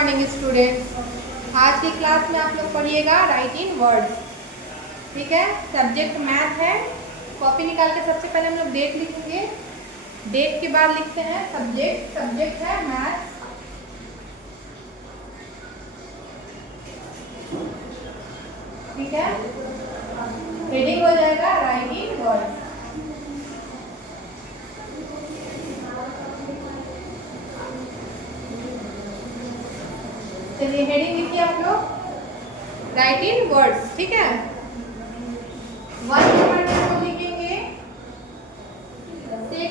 Morning students. आज की class में आप लोग पढ़िएगा राइटिंग वर्ड्स। ठीक है, सब्जेक्ट मैथ है। कॉपी निकाल के सबसे पहले हम लोग डेट लिखेंगे। डेट के बाद लिखते हैं सब्जेक्ट। सब्जेक्ट है मैथ। ठीक है, हेडिंग हो जाएगा राइटिंग वर्ड्स। चलिए हेडिंग लिखिए आप लोग राइटिंग वर्ड्स। ठीक है, 1 नंबर में हम लिखेंगे 6।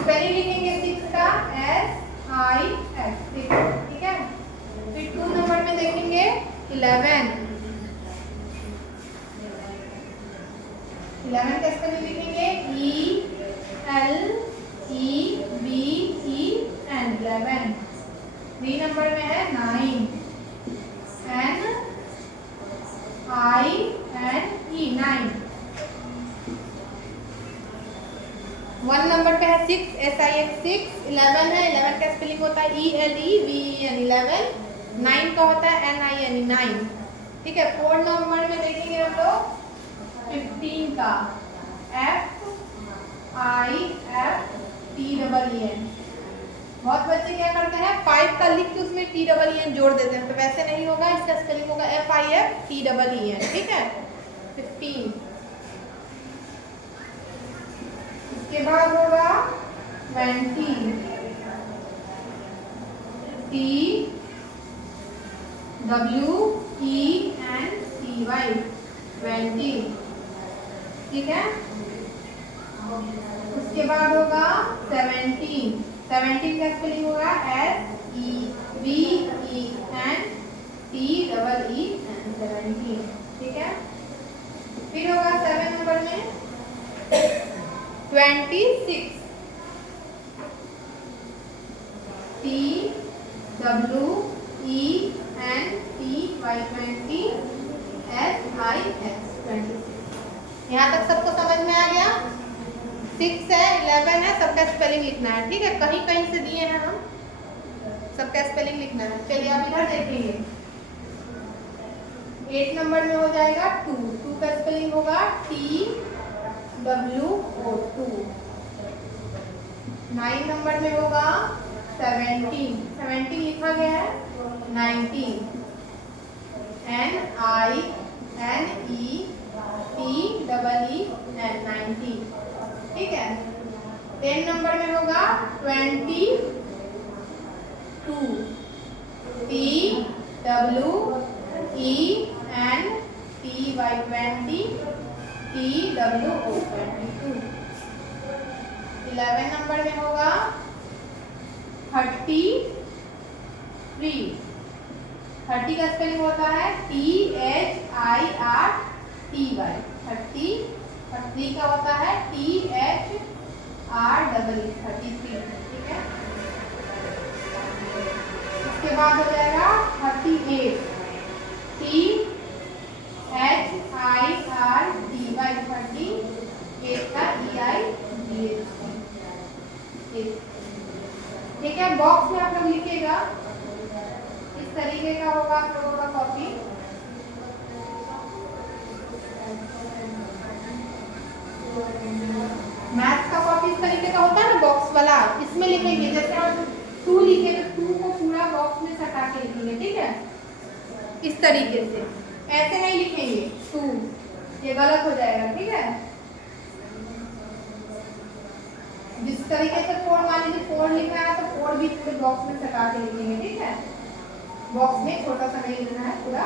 स्पेलिंग लिखेंगे 6 का SIX। ठीक है, फिर 2 नंबर में देखेंगे 11। 11 का स्पेलिंग लिखेंगे ELEVEN 11। 3 नंबर में है 9 NINE 9। 1 नंबर पे है 6 SIX 6। 11 है, 11 का स्पेलिंग होता है ELEVEN 11। 9 का होता है NINE 9। ठीक है, 4 नंबर में देखेंगे हम लोग 15 का FIFTEEN। बहुत बच्चे क्या करते हैं 5 का लिख के उसमें TEEN जोड़ देते हैं, तो वैसे नहीं होगा। इसका स्पेलिंग होगा FIFTEEN। ठीक है, 15। इसके बाद होगा 20 TWENTY 20। ठीक है, उसके बाद होगा 17। 17 का स्पेलिंग होगा SEVENTEEN 17। ठीक है, फिर होगा 7 नंबर में 26 TWENTY 26। यहाँ तक सबको समझ में आ गया। 6 है, 11 है, सबका स्पेलिंग लिखना है। ठीक है, कहीं कहीं से दिए हैं हम, सबका स्पेलिंग लिखना है। चलिए आप इधर देखेंगे 8 नंबर में हो जाएगा 2। 2 का स्पेलिंग होगा TWO 2। 9 नंबर में होगा 17। 17 लिखा गया है 19 NINETEEN 90। ठीक है, 10 नंबर में होगा 22। TWENTY 20 TWO 22। 11 नंबर में होगा 33। 30 का स्पेलिंग होता है THIRTY। 30 और 3 का होता है THREE 33। ठीक है, उसके बाद हो जाएगा 38। THIRTY 38 का EIGH। ठीक है, बॉक्स में आप लोग लिखिएगा इस तरीके का होगा आप लोगों का कॉपी। मैथ्स का कॉपी इस तरीके का होता है ना, बॉक्स वाला। इसमें लिखेंगे जैसे हम 2 लिखे तो 2 को पूरा बॉक्स में सटा के लिखेंगे। ठीक है, इस तरीके से, ऐसे नहीं लिखेंगे 2, ये गलत हो जाएगा। ठीक है, जिस तरीके से 4 मान लीजिए 4 लिखा है तो 4 भी पूरे बॉक्स में सटा के लिखेंगे। ठीक है, बॉक्स में छोटा सा नहीं लिखना है, पूरा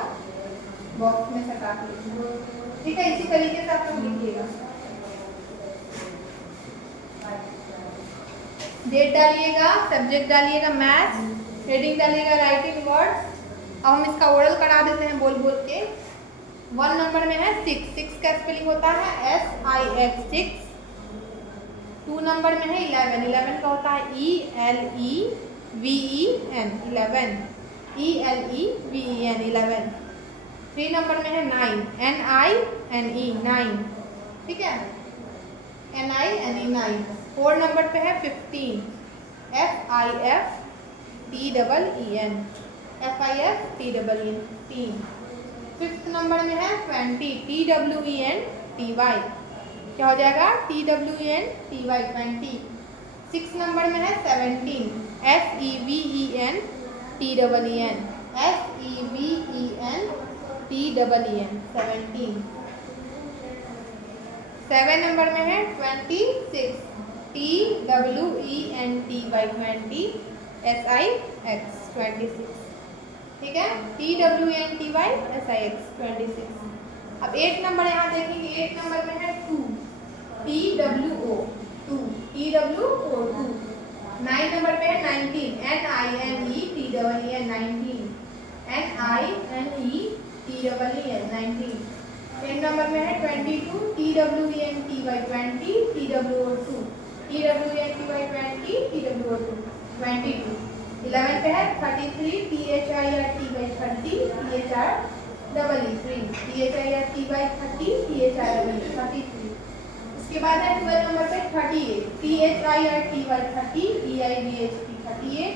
बॉक्स में सटा के लिखेंगे। ठीक है, इसी तरीके से आप लोग लिखिएगा। डेट डालिएगा, सब्जेक्ट डालिएगा मैथ्स, हेडिंग डालिएगा राइटिंग वर्ड्स। अब हम इसका ओरल करा देते हैं बोल बोल के। 1 नंबर में है 6। 6 का स्पेलिंग होता है SIX 6। 2 नंबर में है 11। 11 का होता है ELEVEN 11। ELEVEN 11। 3 नंबर में है 9 NINE 9। ठीक है, NINE 9। 4 नंबर पे है 15 FIFTEEN TEEN, FIFTEEN 15। Fifth number में है 20, TWENTY, क्या हो जाएगा TWENTY 20। सिक्स नंबर में है 17, SEVENTEEN, SEVENTEEN 17। सेवन नंबर में है 26, TWENTY 20, SIX 26। ठीक है, TWENTY SIX 26। अब 8 नंबर यहाँ देखेंगे, 8 नंबर में है 2, TWO 2, 2। 9 नंबर पे है 19, NINETEEN 19, NINETEEN 19। 10 नंबर में है 22, TWENTY 20, TWO 2, TWENTY 20, TWO 22। 11 पे है 33, THIRT 30, THIRT 33। उसके बाद है 12 नंबर पे 38, THIRT 30, EIVHT 38,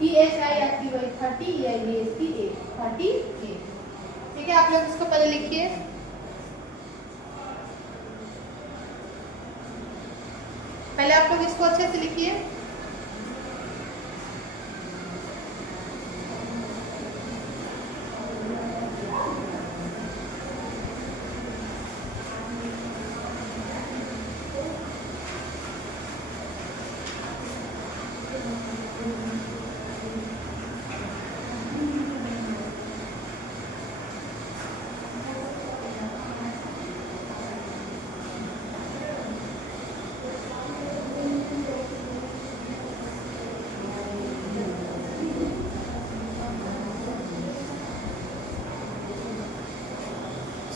THIRT 30, EIVHT 38। ठीक है, आप लोग इसको पहले लिखिए। पहले आप लोग इसको अच्छे से लिखिए।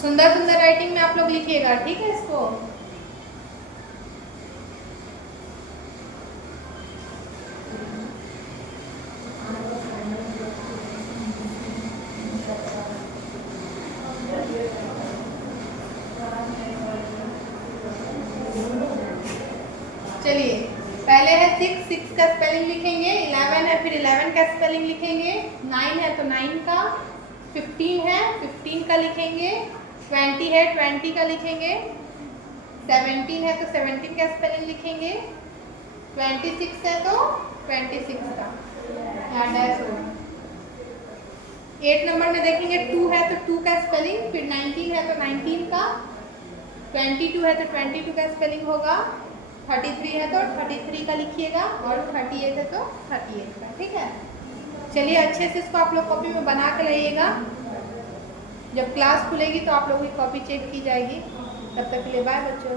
सुंदर सुंदर राइटिंग में आप लोग लिखिएगा, ठीक है इसको। चलिए, पहले है 6 का स्पेलिंग लिखेंगे, 11 है फिर 11 का स्पेलिंग लिखेंगे, 9 है तो 9 का, 15 है 15 का लिखेंगे, 20 है 20 का लिखेंगे, 17 है तो 17 का स्पेलिंग लिखेंगे, 26 है तो 26 का यहाँ डैश होगा। 8 नंबर में देखेंगे 2 है तो 2 का स्पेलिंग, फिर 19 है तो 19 का, 22 है तो 22 का स्पेलिंग होगा, 33 है तो 33 का लिखिएगा और 38 है तो 38 का। ठीक है, चलिए अच्छे से इसको आप लोग कॉपी में बना के रहिएगा। जब क्लास खुलेगी तो आप लोगों की कॉपी चेक की जाएगी। तब तक के लिए बाय बच्चों।